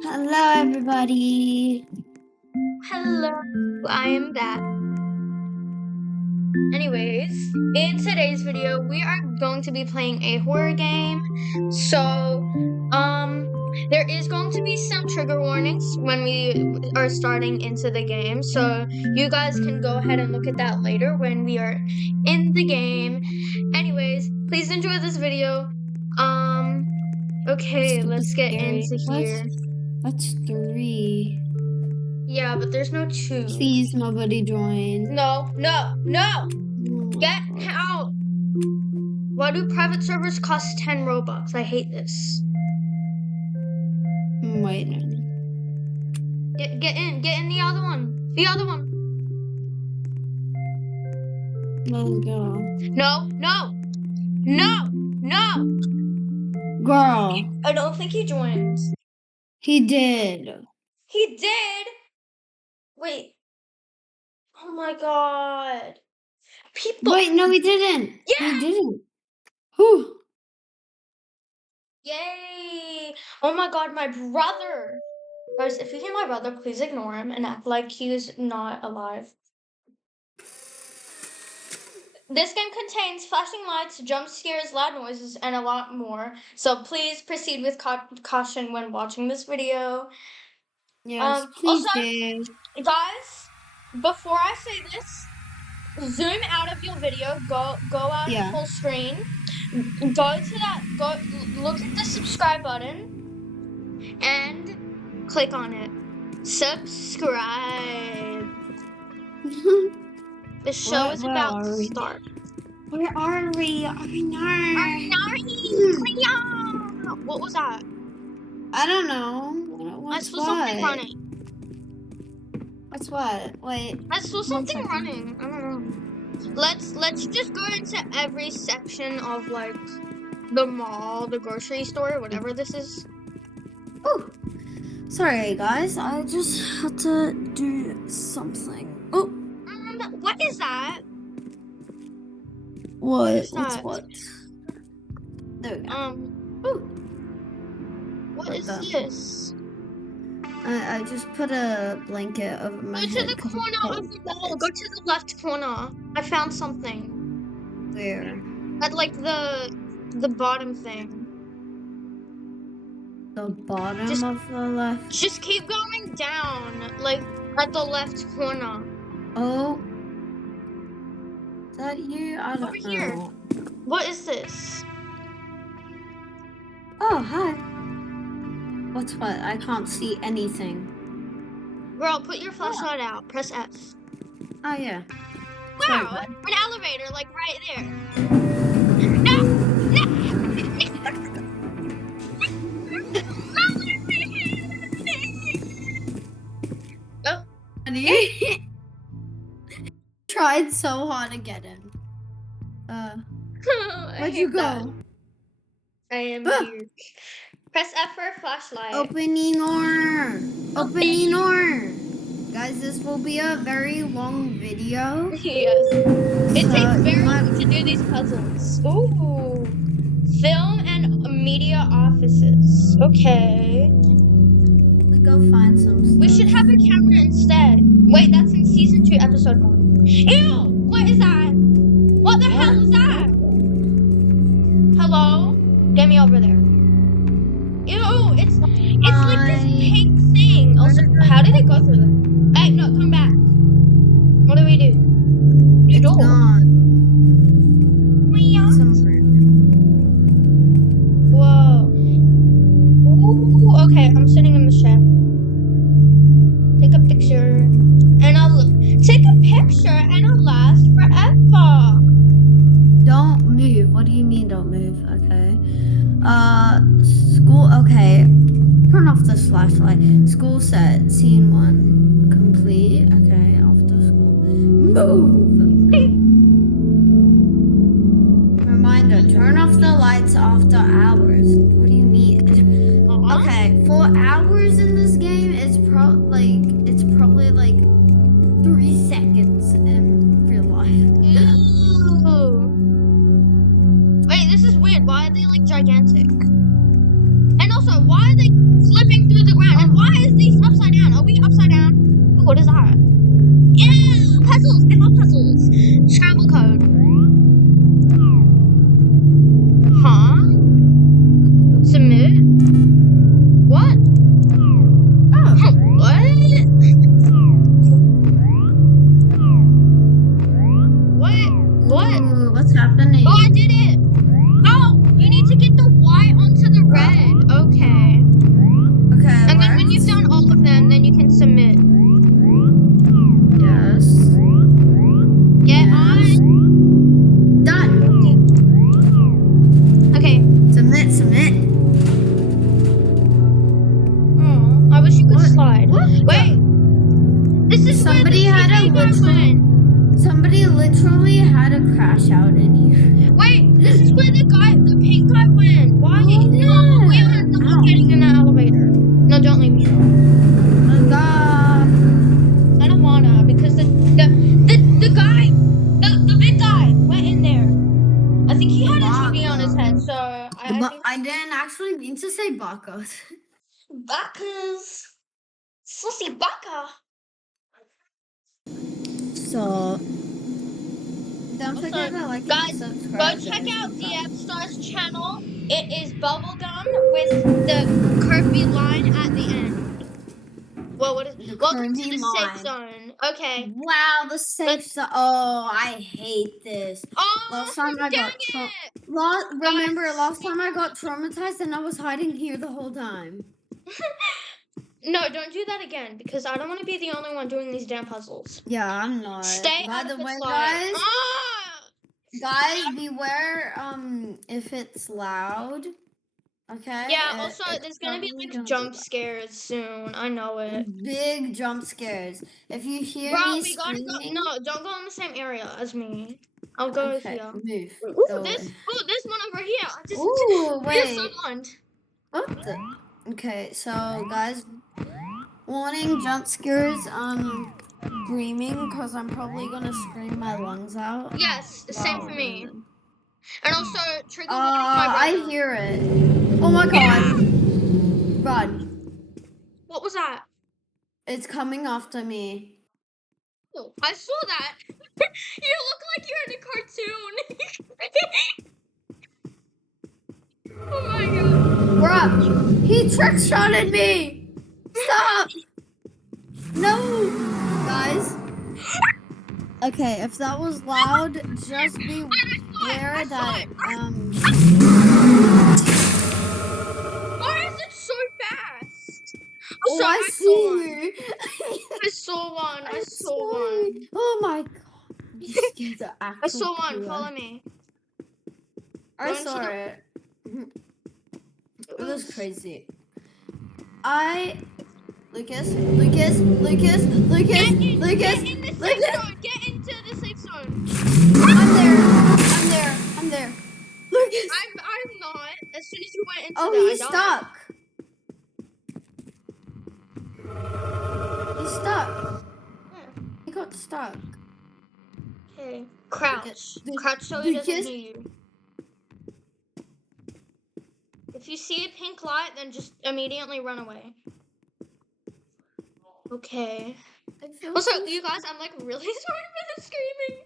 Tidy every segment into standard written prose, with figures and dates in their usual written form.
Hello, everybody. Hello, I am back. Anyways, in today's video, we are going to be playing a horror game. So, there is going to be some trigger warnings when we are starting into the game. So, you guys can go ahead and look at that later when we are in the game. Anyways, please enjoy this video. Okay, let's get into here. That's 3. Yeah, but there's no 2. Please, nobody join. No. Get out! Why do private servers cost 10 Robux? I hate this. Wait, no. Get in the other one. The other one. Let's go. No! Girl. I don't think he joined. He did. He did? Wait. Oh my god. People. Wait, no, he didn't. Yeah! He didn't. Whew. Yay! Oh my god, my brother. Guys, if you hear my brother, please ignore him and act like he's not alive. This game contains flashing lights, jump scares, loud noises, and a lot more. So please proceed with caution when watching this video. Yes, please also, do. guys, before I say this, zoom out of your video. Go out of full screen. Go look at the subscribe button, and click on it. Subscribe. The show is about to start. Where are we? What was that? I don't know. I saw something running. That's what? Wait. I saw something running. I don't know. Let's just go into every section of like the mall, the grocery store, whatever this is. Oh, sorry guys. I just had to do something. Oh. What is that? What? What? There we go. Ooh. What is this? I just put a blanket over my head. Go to the corner of the wall. Go to the left corner. I found something. Where? At like the bottom thing. The bottom of the left? Just keep going down. Like at the left corner. Oh. Is that you? I don't know. Over here. What is this? Oh, hi. What's what? I can't see anything. Girl, put your flashlight out. Press F. Oh, yeah. Wow, an elevator, like right there. No! Oh. Tried so hard to get in. Where'd you go? That. I am here. Press F for a flashlight. Opening door. Guys, this will be a very long video. Yes. It takes very long to do these puzzles. Ooh. Film and media offices. Okay. Let's go find some stuff. We should have a camera instead. Wait, that's in season 2, episode 1. Ew! What is that? What the hell is that? Hello? Get me over there. Ew, it's like this pink thing. Also, how did it go through that? Hey, no, come back. What do we do? It's gone. Whoa. Ooh, okay, I'm sitting in the shed. Take a picture, and it'll last forever. Don't move. What do you mean don't move? Okay. School, okay. Turn off this flashlight. School set, scene 1. Complete. Okay, after school. Move! Reminder, turn off the lights after hours. What do you mean? Okay, for hours in this game, it's probably like 3 seconds in real life. Ooh. Wait, this is weird. Why are they like gigantic? And also, why are they flipping through the ground? And what is that? Ew, puzzles. I love puzzles. Scramble code. Huh? Submit? What? Oh. What? What? Ooh, what's happening? Oh, I did it. Oh, you need to get the white onto the red. Okay. Okay, And then when you've done all of them, then you can submit. Yes. Get on. Done. Okay. Submit. Oh, I wish you could slide. What? Wait. This is Somebody where the had a TV guy went. Somebody literally had a crash out in here. Wait, this is where the pink guy went. Why? Oh, No, we yeah. are not getting in the elevator. No, don't leave me though. Oh God. I don't wanna because the guy, the big guy went in there. I think he had a TV on his head, so I think I didn't actually mean to say Bacchus. Bacchus. Sussy Bacca. So don't forget to like Guys, and subscribe. go check out DF Star's channel. It is bubblegum with the curvy line at the end. Well, what is welcome to the safe zone. Okay. Wow, the safe zone. Oh, I hate this. Oh, Last time I got remember last time I got traumatized and I was hiding here the whole time. No, don't do that again because I don't want to be the only one doing these damn puzzles. Yeah, I'm not. Stay By out the of the way, slide. guys, beware if it's loud. Okay. Yeah. Also, there's gonna be like jump scares soon. I know it. Big jump scares. If you hear me we gotta go. screaming, No, don't go in the same area as me. I'll go here. Move. Ooh, this one over here. I just wait. someone. What the? Okay, so guys, warning, jump scares. Screaming because I'm probably gonna scream my lungs out. Yes, same for me. And also trigger warning my brother. I hear it. Oh my God! Run! What was that? It's coming after me. Oh, I saw that. You look like you're in a cartoon. Oh my God. Bruh, he trick shotted me. Stop! No, guys. Okay, if that was loud, just beware that Why is it so fast? Oh, I see you. I saw one. I saw one. Oh my God. You scared the actual I saw one. killer. Follow me. I saw it. It was crazy. Lucas. Get into the safe zone. I'm there. Lucas. I'm not. As soon as you went into he's stuck. He's stuck. Yeah. He got stuck. Okay. Crouch. Crouch so he doesn't hear you. If you see a pink light, then just immediately run away. Okay. Also, you guys, I'm like really sorry for the screaming.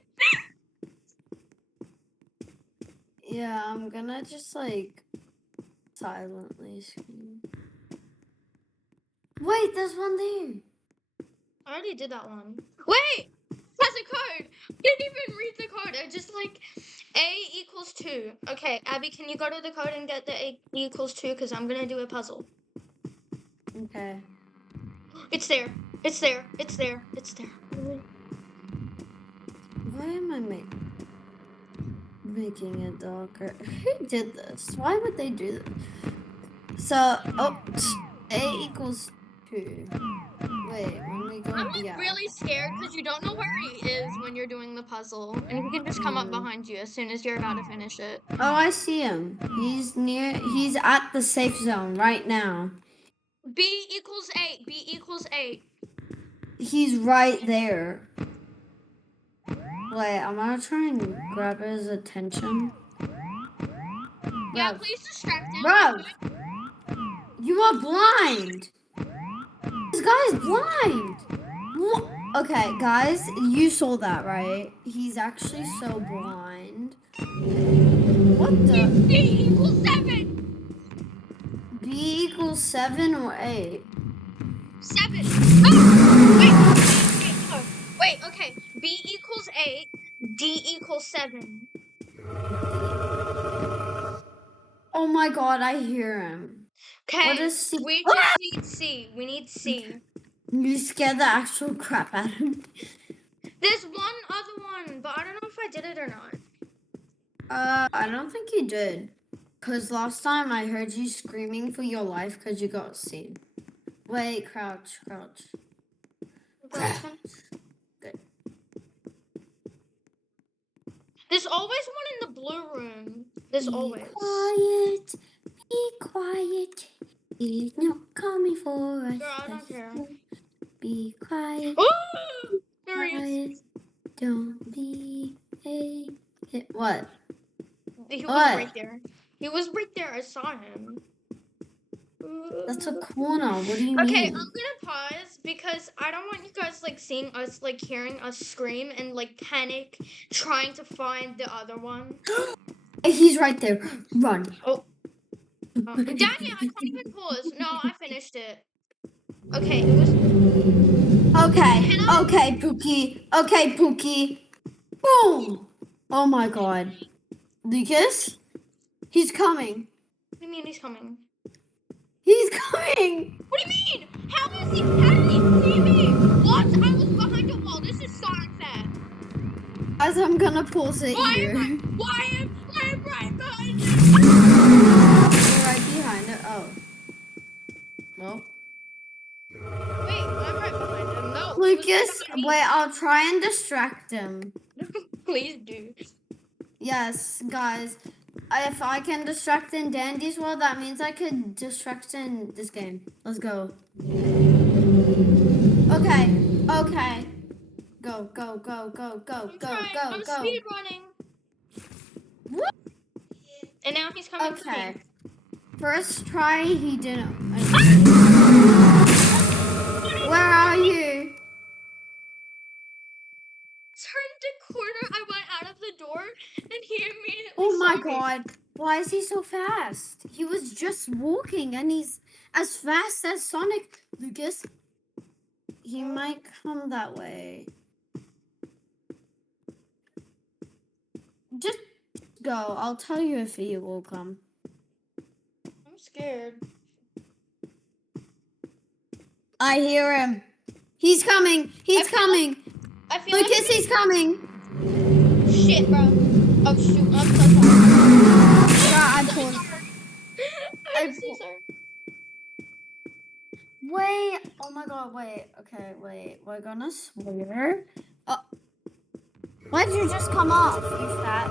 Yeah, I'm gonna just like silently scream. Wait, there's one there. I already did that one. Wait! That's a code! I didn't even read the code. I just like A equals 2. Okay, Abby, can you go to the code and get the A equals 2? Because I'm gonna do a puzzle. Okay. It's there. Why am I making it darker? Who did this? Why would they do this? So, A equals 2. Wait, when we go, I'm like really scared because you don't know where he is when you're doing the puzzle. And he can just come up behind you as soon as you're about to finish it. Oh, I see him. He's at the safe zone right now. B equals 8. He's right there. Wait, I'm gonna try and grab his attention. Yeah, please distract him. Bro, you are blind. This guy's blind. What? Okay, guys, you saw that, right? He's actually so blind. What the? B equals 7. B equals 7 or 8? 7. Ah! Wait, okay. B equals 8. D equals 7. Oh my god, I hear him. What Okay, is C? we just need C. We need C. You scared the actual crap out of him. There's one other one, but I don't know if I did it or not. I don't think you did. Cause last time I heard you screaming for your life because you got seen. Wait, crouch. Good. There's always one in the blue room. There's always. Be quiet. He's not coming for us. Girl, I don't care. Be quiet. Oh, there he is. Quiet. Don't be a kid. What? He was What? right there. He was right there. I saw him. That's a corner. What do you Okay, mean? I'm gonna pause because I don't want you guys like seeing us, like hearing us scream and like panic trying to find the other one. He's right there. Run. Oh. Daniel, I can't even pause. No, I finished it. Okay, it was. Okay, Pookie. Boom. Oh my god. Lucas? He's coming. What do you mean he's coming? He's coming. What do you mean? How did he see me? What? I was behind a wall. This is so unfair. As I'm gonna pause it here. Why am I right behind you? You're right behind it. Oh. Well. Wait, I'm right behind him. No. Lucas, wait, I'll try and distract him. Please do. Yes, guys. If I can distract in Dandy's world, that means I could distract in this game. Let's go. Okay. Go. I'm speed running. What? And now he's coming to Okay. me. First try, he didn't. Where are you? Turned the corner, I went out of the door, and he immediately Oh my saw me. god. Why is he so fast? He was just walking and he's as fast as Sonic. Lucas, he might come that way. Just go. I'll tell you if he will come. I'm scared. I hear him. He's coming. He's coming. I feel Lucas, like he's coming. shit, bro. Oh shoot, I'm so sorry. I paused. I'm so sorry. Wait. Oh my god, wait. Okay, wait. We're gonna swear. Why did you just come off, you fat?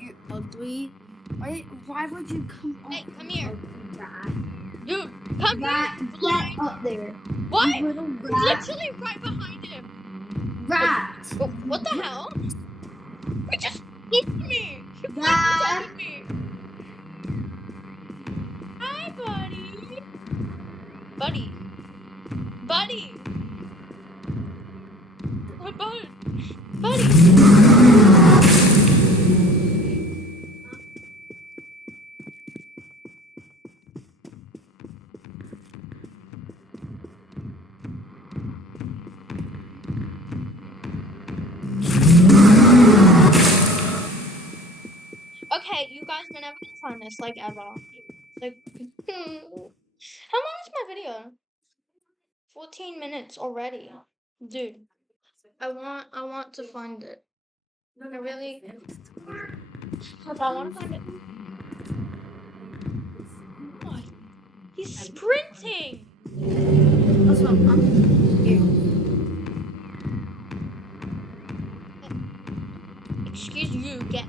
You ugly. Wait, why would you come off? Hey, come here. Rat. Dude, come Rat, here. get up there. What? You little It's rat. literally right behind him. Rat. Oh, what the hell? He just looked at me. He was Rat. talking to me. Hi, buddy. Buddy. My bud. Buddy. Okay, you guys are never gonna find this, like, ever. Like, how long is my video? 14 minutes already. Dude, I want to find it. I really, I want to find it. What? He's sprinting! That's what I'm here. Excuse you, get.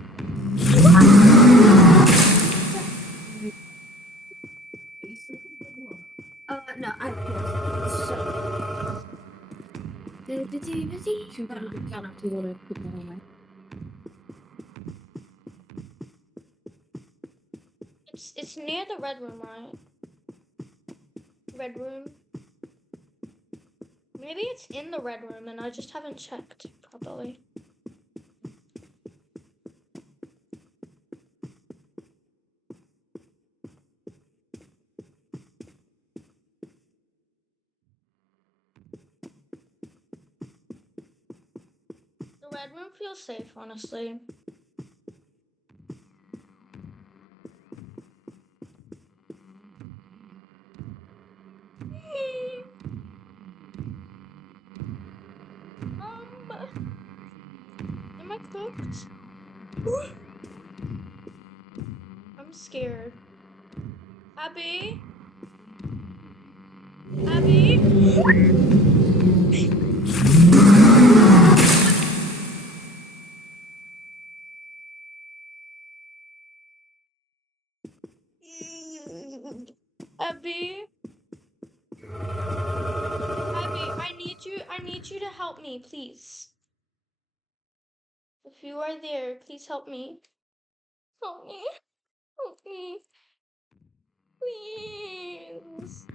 No, I paused. So. It's near the red room, right? Red room. Maybe it's in the red room and I just haven't checked properly. The red room feels safe, honestly. Am I cooked? I'm scared. Abby? Abby? Abby? Abby, I need you to help me, please. If you are there, please help me. Help me. Help me. Please.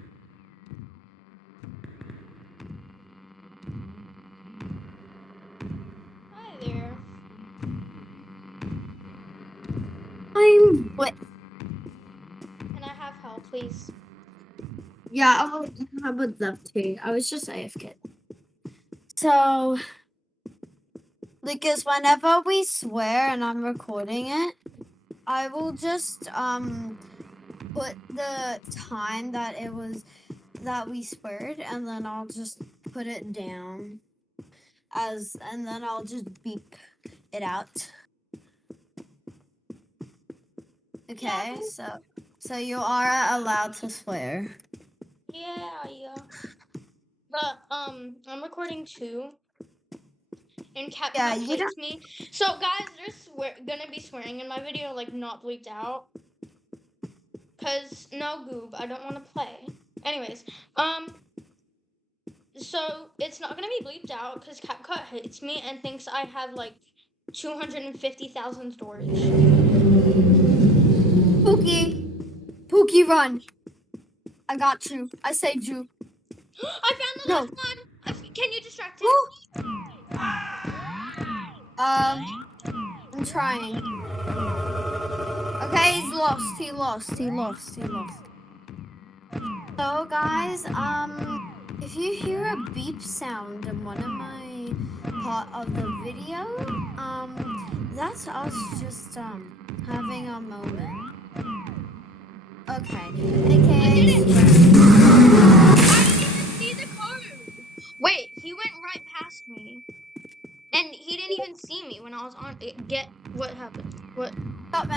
Hi there. What? Can I have help, please? Yeah, I would love to. I was just AFK. So, because whenever we swear and I'm recording it, I will just put the time that we sweared, and then I'll just put it down and then I'll just beep it out. Okay, Yeah. so you are allowed to swear. Yeah. But I'm recording too. And Capcom Yeah, you hates me. So guys, there's gonna be swearing in my video, like not bleeped out. Cause no goob, I don't want to play. Anyways, so it's not gonna be bleeped out because CapCut hates me and thinks I have like 250,000 storage. Pookie, run! I got you. I saved you. I found the last one. Can you distract him? I'm trying. Okay, he's lost. He lost. So guys, if you hear a beep sound in one of my part of the video, that's us just having a moment. Okay. I didn't even see the code. Wait, he went right past me. And he didn't even see me when I was on it. Get what happened? What? Stop,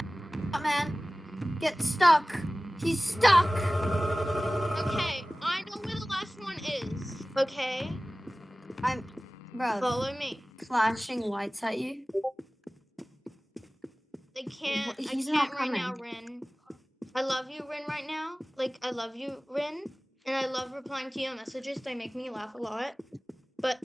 man. Get stuck. He's stuck. Okay, I know where the last one is. Okay? Bro. Follow me. Flashing lights at you. I can't He's right not coming. now, Rin. I love you, Rin, right now. Like, I love you, Rin. And I love replying to your messages. They make me laugh a lot. But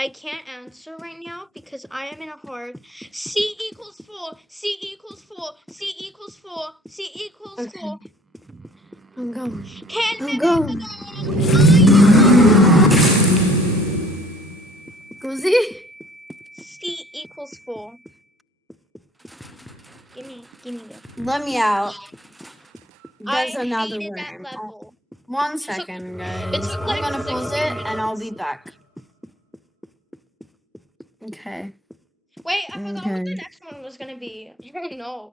I can't answer right now because I am in a hard C equals 4, C equals 4, C equals 4, C equals 4. I'm going. 10 I'm minutes going. ago. Cozy? C equals 4. Give me that. Let me out. There's I another hated room. that level. 1 second, guys. It took I'm like gonna 60 pause it minutes. and I'll be back. Okay. Wait, I forgot what the next one was gonna be. I don't know.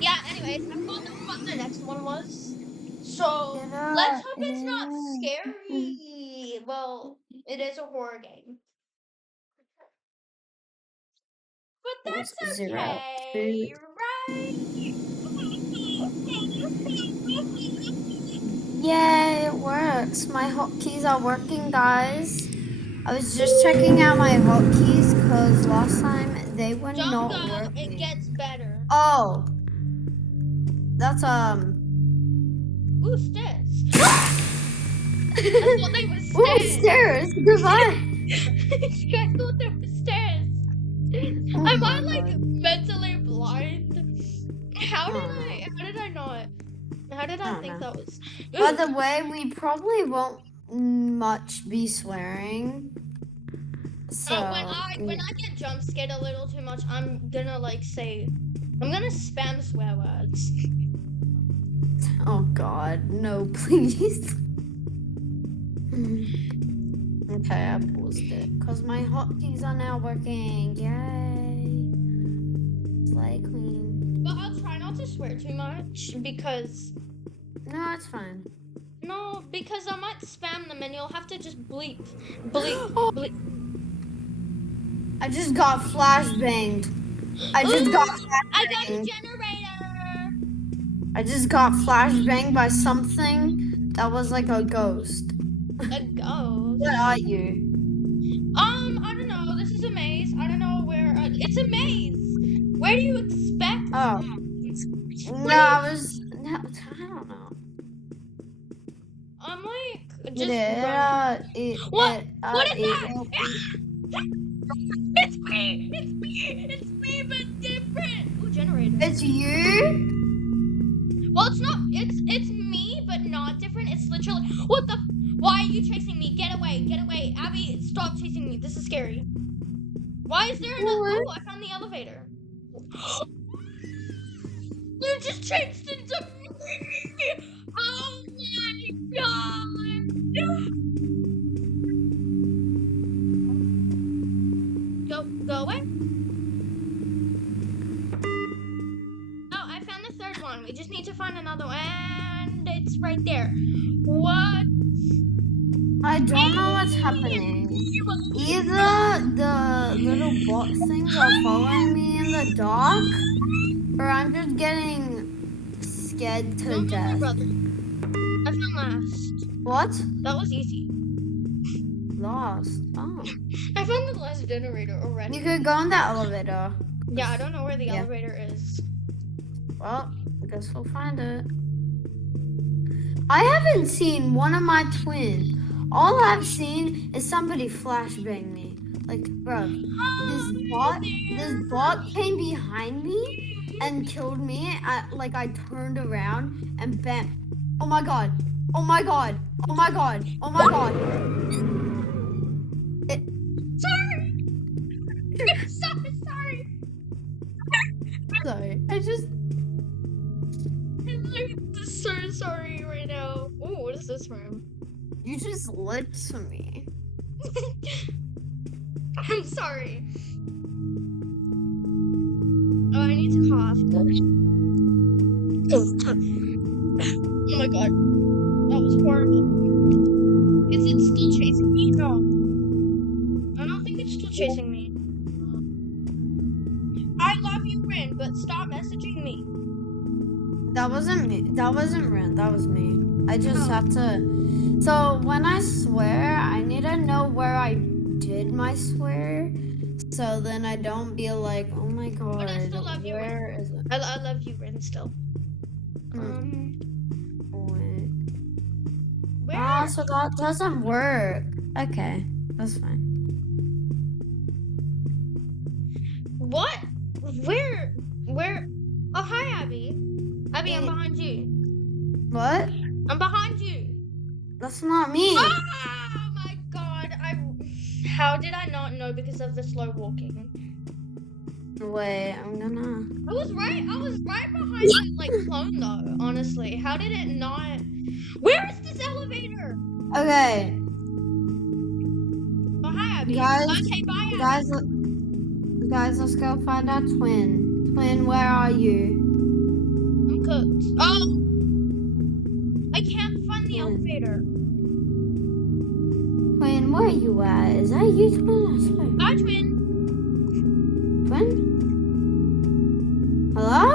Yeah, anyways, I forgot what the next one was. So let's hope it's not scary. Well, it is a horror game. But that's okay, right? Yay, it works. My hotkeys are working, guys. I was just checking out my hotkeys because last time they were Don't not go, working. it gets better. Oh. That's Ooh, stairs. I thought they were stairs. Ooh, stairs. Goodbye. I thought they were stairs. Oh Am my I like God. mentally blind? How did I not? How did I I don't think know. that was? By the way, we probably won't much be swearing. So When I get jump scared a little too much, I'm gonna spam swear words. oh God, no, please. Okay, I paused it because my hotkeys are now working. Yay! Slay queen. But I'll try not to swear too much because No, it's fine. because I might spam them and you'll have to just bleep. Oh, I just got flashbanged. I just got I got a flashbanged. generator. I just got flashbanged by something that was like a ghost. A ghost. What are you? I don't know. This is a maze. I don't know where. It's a maze. Where do you expect? Oh. No, I don't know. I'm like just. What is that? It's me. It's me. It's me, but different. Ooh, generator. It's you? Well, it's not. It's me, but not different. It's literally. What the? Why are you chasing me? Get away! Get away! Abby, stop chasing me. This is scary. Why is there another? What? Oh, I found the elevator. You just changed into me. Oh my God! Go away. Oh, I found the third one. We just need to find another one, and it's right there. What? I don't know what's happening. Either the little bot things are following me in the dark, or I'm just getting scared to Don't get my death. brother. I found last. What? That was easy. Lost. Oh. I found the last generator already. You could go in that elevator. Yeah, I don't know where the elevator is. Well, I guess we'll find it. I haven't seen one of my twins. All I've seen is somebody flashbang me. Like, bro, this bot came behind me and killed me. I turned around and bam. Oh my God. Oh my God. Oh my God. Oh my God. Sorry. Sorry. Sorry. I just. I'm so sorry right now. Oh, what is this room? You just lied to me. I'm sorry. Oh, I need to cough. Oh my God. That was horrible. Is it still chasing me? No. I don't think it's still chasing me. I love you, Rin, but stop messaging me. That wasn't me. That wasn't Ren. That was me. I just have to. So when I swear, I need to know where I did my swear, so then I don't be like, oh my God. But I still love you, where Rin. is it? I love you, Rin, still. Wait. Where? Oh, so that doesn't work. Okay, that's fine. What? Where? Oh, hi, Abby. Abby, I'm behind you. What? I'm behind you. That's not me. Oh my God! How did I not know because of the slow walking? Wait, I'm gonna. I was right behind you, like clone though. Honestly, how did it not? Where is this elevator? Okay. Oh, hi, Abby. Guys, Okay, bye, Abby. guys, let's go find our twin. Twin, where are you? I'm cooked. Oh, I can't find the elevator. Twin, where are you at? Is that you, Twin? I swear. Bye, twin. Twin? Hello?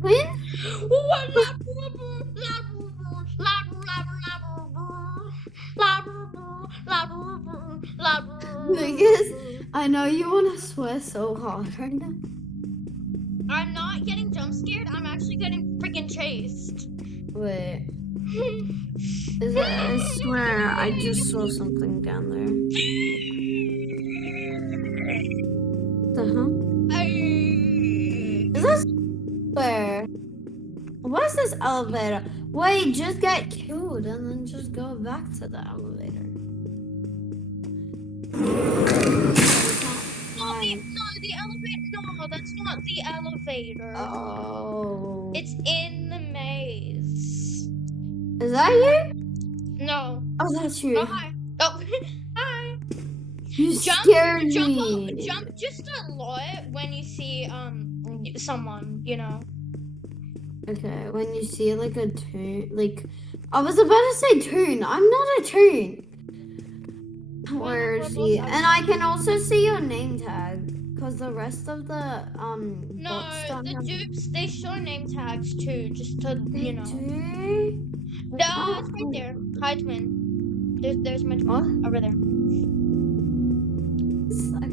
Twin? Because I know you want to swear so hard right now. I'm not getting jump scared. I'm actually getting freaking chased. Wait. I swear I just saw something down there. The hell? Where? What's this elevator? Wait, just get killed and then just go back to the elevator. The elevator. No, that's not the elevator. Oh. It's in the maze. Is that you? No. Oh, that's you. Oh, hi. Oh, hi. You scared me. Jump just a lot when you see someone, you know. Okay, when you see like a toon, like I was about to say toon. I'm not a toon. Where is he? And I can also see your name tag because the rest of the No, bots don't the have. dupes they show name tags too, just to They know. do? It's right there. Hi, twin. There's my twin What? over there.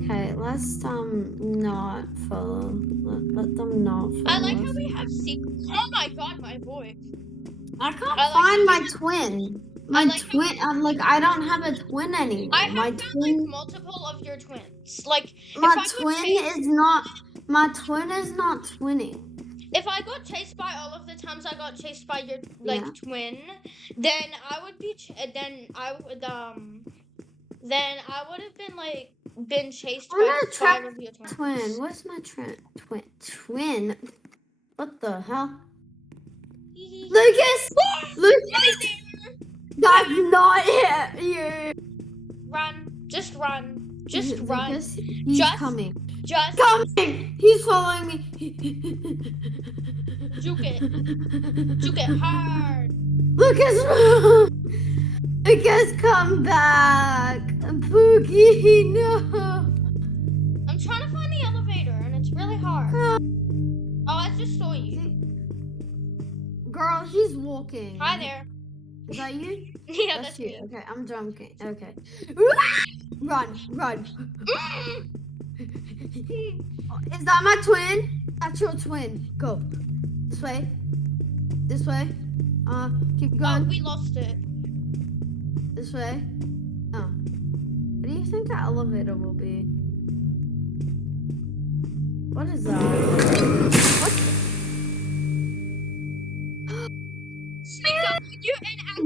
Okay, let's not follow. Let them not follow. I like us. how we have secrets. Oh my god, my voice. I can't I like find how my twin. I My like how twin. I'm like I don't have a twin anymore. I have My found twin. like multiple of your twins. Like My if I got twin chased, is not. My twin is not twinning. if I got chased by all of the times I got chased by your like Yeah. twin, then I would be then I would have been like been chased I'm by gonna 5 check of your twins. twin. Where's my twin? What the hell? Lucas! Lucas! That's not it! You. Run. Just run. Just run. Lucas, he's coming. Just Coming! He's following me. juke it. Juke it hard. Lucas, Lucas, come back. Pookie, no. I'm trying to find the elevator and it's really hard. Oh, I just saw you. Girl, he's walking. Hi there. Is that you? Yeah, That's me. you. Okay, I'm jumping. Okay. Run. Is that my twin? That's your twin. Go. This way. Keep Oh, going. we lost it. This way. Oh. What do you think the elevator will be? What is that? What? Sneak up on you and act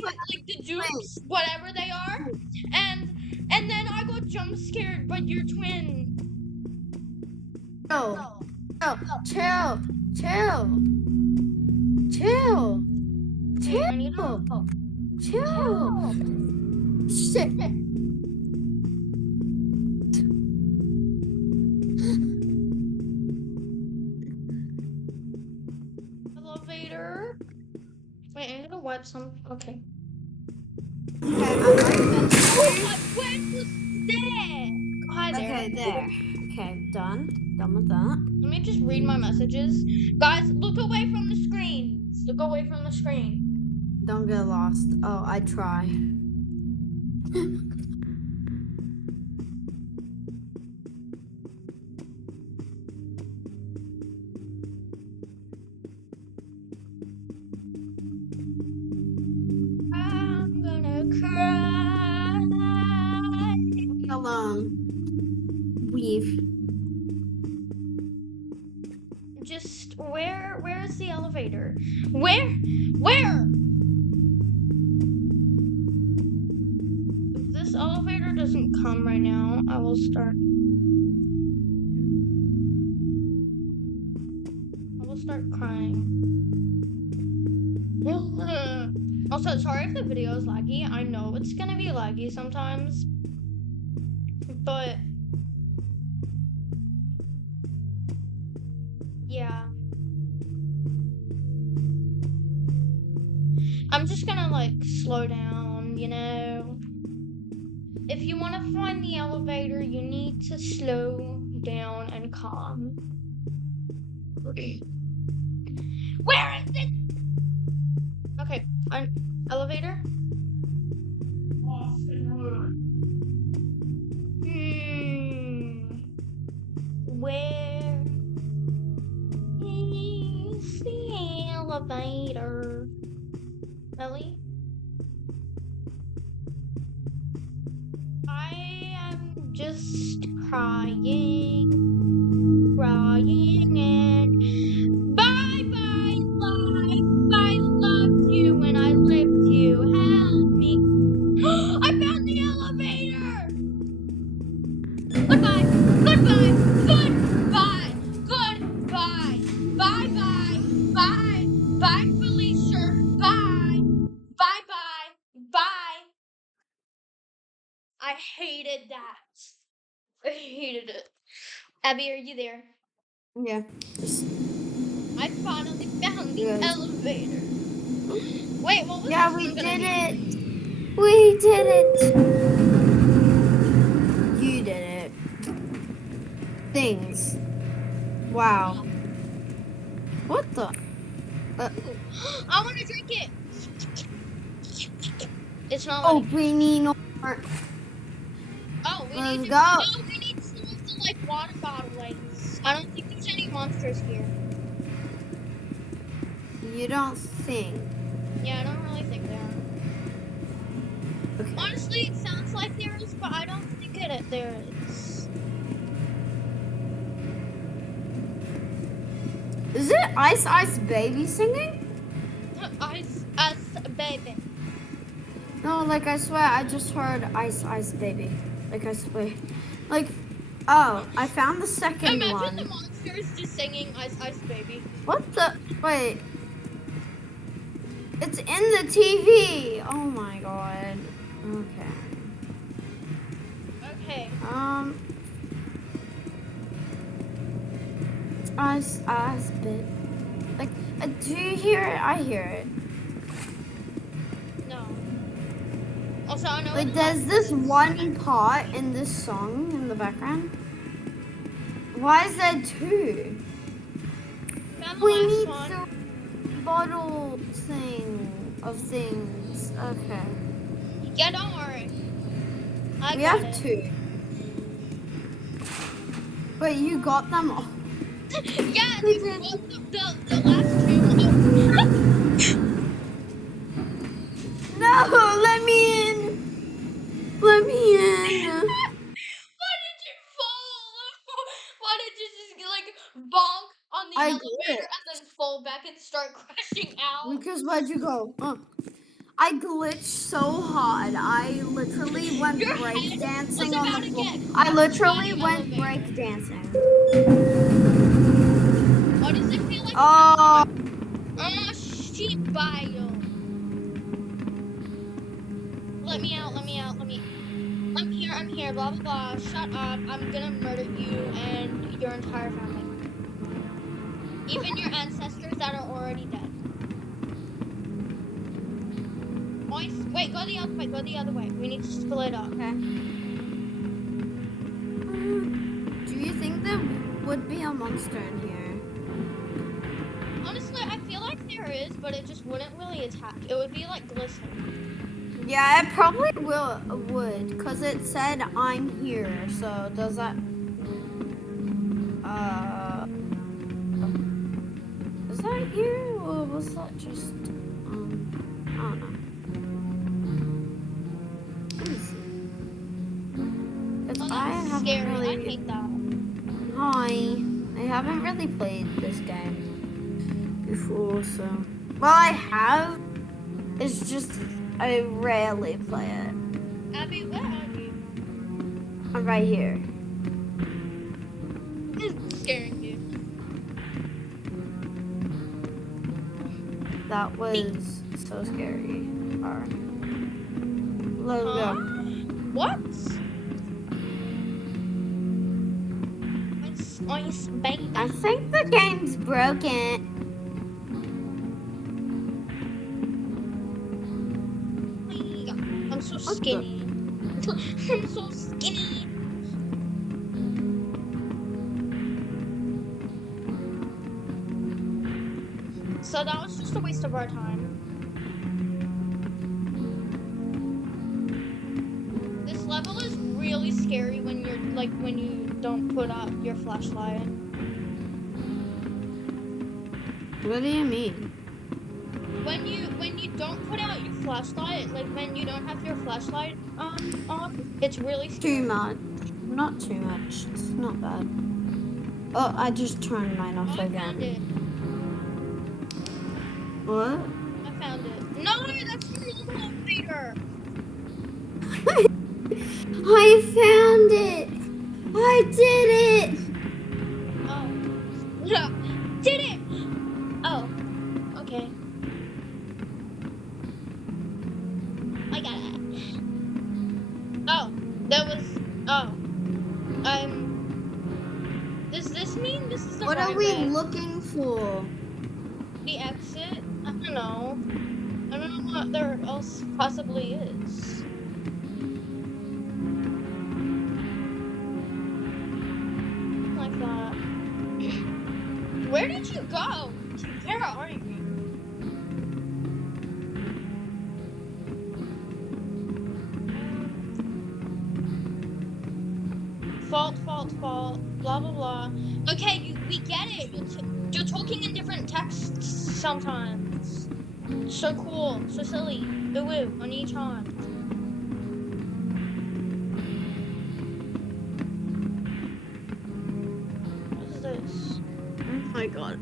like the dupes, whatever they are, and then I got jump scared by your twin. Chill. Wait, I need to- Chill. Shit. Elevator. Wait, I'm gonna wipe some. Okay. Okay, I'm right there. When was there? Hi there. Okay, there. Okay, done. Done with that. Let me just read my messages. Guys, look away from the screen. Look away from the screen. Don't get lost. Oh, I try. I'm gonna cry. Leave me alone. Weave. Just where is the elevator? Where? If this elevator doesn't come right now, I will start crying. Also, sorry if the video is laggy. I know it's gonna be laggy sometimes, but yeah. I'm just gonna like slow down, you know. If you want to find the elevator, you need to slow down and calm. Where is it? Okay, elevator. Where is the elevator? Ellie? I am just crying. crying in. Bye bye life, I loved you when I lived you. Help me. I found the elevator. Goodbye, goodbye, goodbye, goodbye, bye bye, bye, bye Felicia, bye, bye bye, bye. I hated that. I hated it. Abby, are you there? Yeah. I finally found the Yes. elevator. Wait, what was Yeah, this we one gonna did be? it. We did it. You did it. Things. Wow. What the? I want to drink it. It's not Oh, letting me. we need more. Oh, we need Let's to. go. Oh, we need some of the like water bottle lights. I don't think there's any monsters here. You don't think. Yeah, I don't really think there are. Okay. Honestly, it sounds like there is, but I don't think there is. Is it Ice Ice Baby singing? Us, baby. No, like I swear, I just heard Ice Ice Baby. Like I swear. Like, oh, I found the second Imagine the one. monsters just singing Ice Ice Baby. What the? Wait. It's in the TV. Oh my god. Okay. Okay. Ice Ice Baby. Like, do you hear it? I hear it. No. Also, I know. Like, there's this one part in this song in the background. Why is there two? Found the We last need one. the bottle thing of things. Okay. Yeah, don't worry. I We got have it. two. Wait, you got them all? Yeah, We the did. last two. No, let me in. Let me in. Why did you fall? Why did you just like bonk on the I elevator glitched. and then fall back and start crashing out? Because where'd you go? I glitched so hard. I literally went Your break head was dancing on the about to floor. get I crushed by literally the went elevator. break dancing. Why does it feel like Oh, sheep bile? Let me out, let me out, let me. I'm here, blah blah blah. Shut up. I'm gonna murder you and your entire family. Even your ancestors that are already dead. Wait, go the other way, go the other way. We need to split up. okay. Do you think there would be a monster in here? Honestly, I feel like there is, but it just wouldn't really attack. It would be like glistening. Yeah, it probably would, because it said I'm here. So does that is that you or was that just I don't know. Let me see. It's Oh, I that's haven't scary. I really hate that. Hi. I haven't really played this game before, so well I have. It's just I rarely play it. Abby, where are you? I'm right here. It's scaring you. That was so scary. Alright. Let's Huh? go. What? Ice baby. I think the game's broken. I'm so What the? skinny. I'm so skinny. So that was just a waste of our time. This level is really scary when you're when you don't put out your flashlight. What do you mean? When you don't put out your flashlight, like when you don't have your flashlight on, it's really scary. Too much. Not too much. It's not bad. Oh, I just turned mine off I found again. it. What? I found it. No, that's the wrong elevator. I found it! I did it! Oh. Yeah. Did it! Oh. Okay. I got it. Oh. That was. Oh. Does this mean this is the What are right we way? looking for? The exit? I don't know. I don't know what there else possibly is. Like that. Where did you go? Where are you? Fault, blah blah blah. Okay, we get it. You're talking in different texts sometimes. So cool, so silly. Ooh woo, on each on. What is this? Oh my god.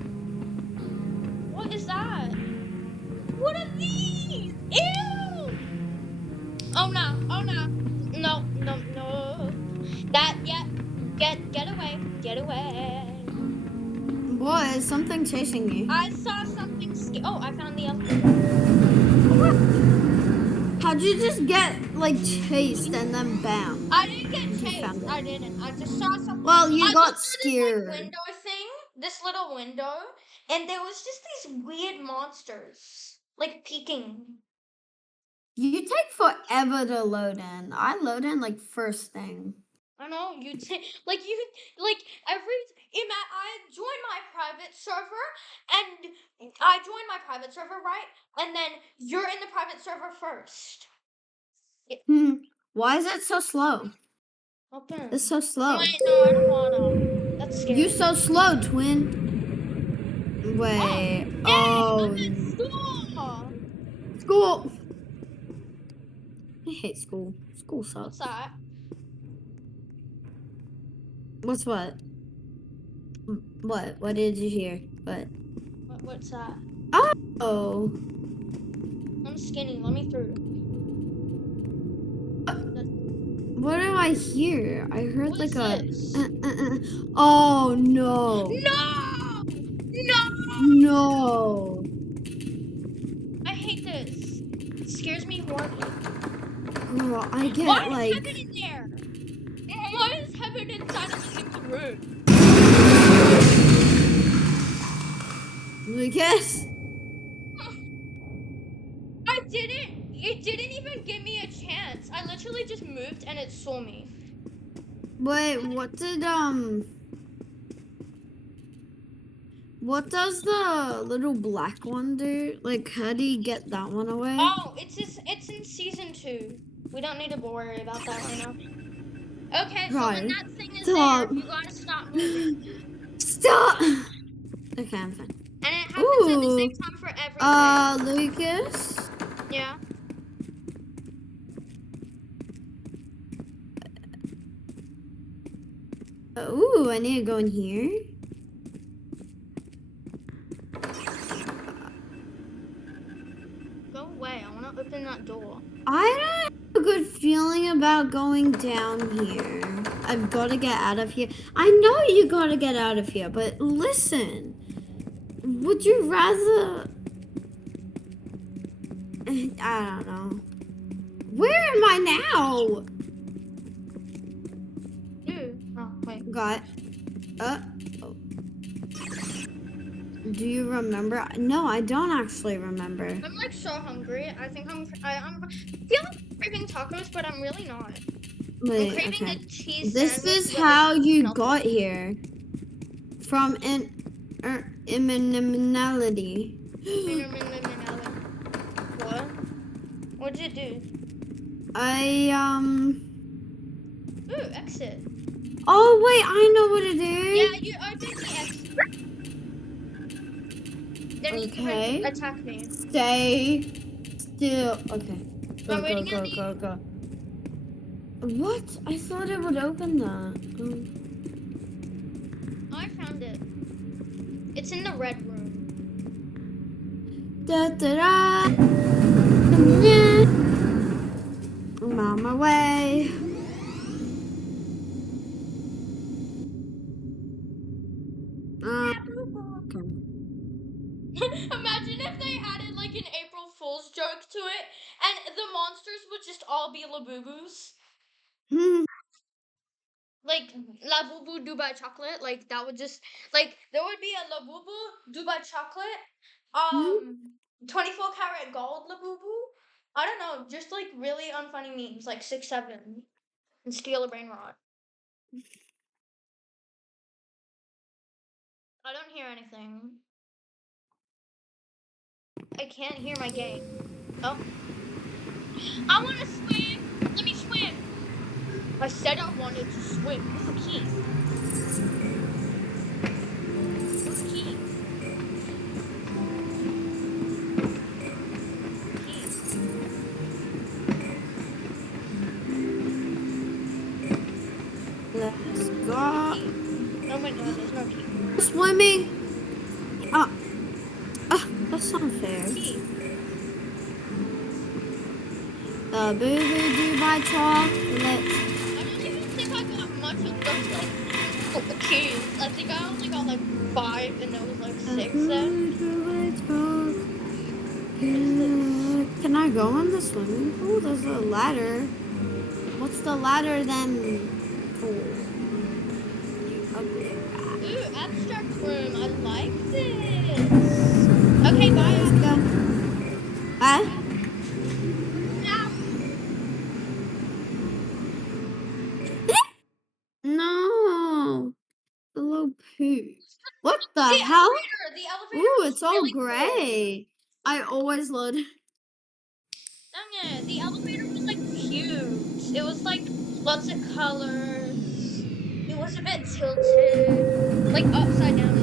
What is that? What are these? Ew! Oh no, oh no. No, no, no. That, yeah. Get away. Get away. Boy, is something chasing you? I saw something oh, I found the elevator. How'd you just get, like, chased and then bam? I didn't get You chased. found it. I didn't. I just saw something. Well, I you looked got through this like scared. window thing, this little window, and there was just these weird monsters like peeking. You take forever to load in. I load in, like, first thing. I know you like I joined my private server right, and then you're in the private server first. Why is it so slow? Open. It's so slow. Wait, no, I don't wanna. That's scary. You so slow, twin. Wait. Yay! Oh. I'm at school. School. I hate school. School What's sucks. that? What's what? What? What did you hear? What? What's that? Oh. I'm skinny. Let me through. What do I hear? I heard What like is a. this? Oh no. No! No! No. I hate this. It scares me horribly. Girl, I get Why is like. Heaven in there? Why is Heaven inside of the empty room? Lucas? It didn't even give me a chance. I literally just moved and it saw me. Wait, what did what does the little black one do? Like, how do you get that one away? Oh, it's in season 2. We don't need to worry about that right now. Okay, so when that thing is there, you gotta stop moving. Stop! Okay, I'm fine. And it happens at the same time for everything. Lucas? Yeah. Ooh, I need to go in here. Go away. I want to open that door. I don't have a good feeling about going down here. I've got to get out of here. I know you got to get out of here, but listen. Would you rather... I don't know. Where am I now? Oh, wait. Got... oh. Do you remember? No, I don't actually remember. I'm like so hungry. I think I'm feel like I'm craving tacos, but I'm really not. Wait, I'm craving okay. the cheese This sandwich is with how the you melted. got here. From INTERLIMINATALITY. What? What did it do? Ooh, exit. Oh wait, I know what it is. Yeah, you opened the exit. Then you can attack me. Stay still. Okay. Go, I'm go, waiting go, at the... go, go. What? I thought it would open that. I found It's in the red room. Da, da, da. I'm on my way. Okay. Imagine if they added like an April Fool's joke to it, and the monsters would just all be Labubus. Like Labubu Dubai chocolate, like that would just like there would be a Labubu Dubai chocolate, 24 karat gold Labubu. I don't know, just like really unfunny memes, like 6'7" and steal a brain rot. I don't hear anything. I can't hear my game. Oh, I want to swim. Let me swim. I said I wanted to swim. Where's the key? Where's the key? Key. Let's go. Key. Oh my god, there's no key. Swimming. That's unfair. Key. The boo-boo Dubai chocolate. I don't even think I got much of the keys. I think I only got like 5 and there was like 6 then. Can I go in the swimming pool? There's a ladder. What's the ladder then for? You ugly rat. Ooh, abstract room. I like this. Okay, bye. Let's go. Huh? No. The little poo. What the hell? The elevator Ooh, was it's all really cool. gray. I always load. Yeah, the elevator was like cute. It was like lots of colors. It was a bit tilted, like upside down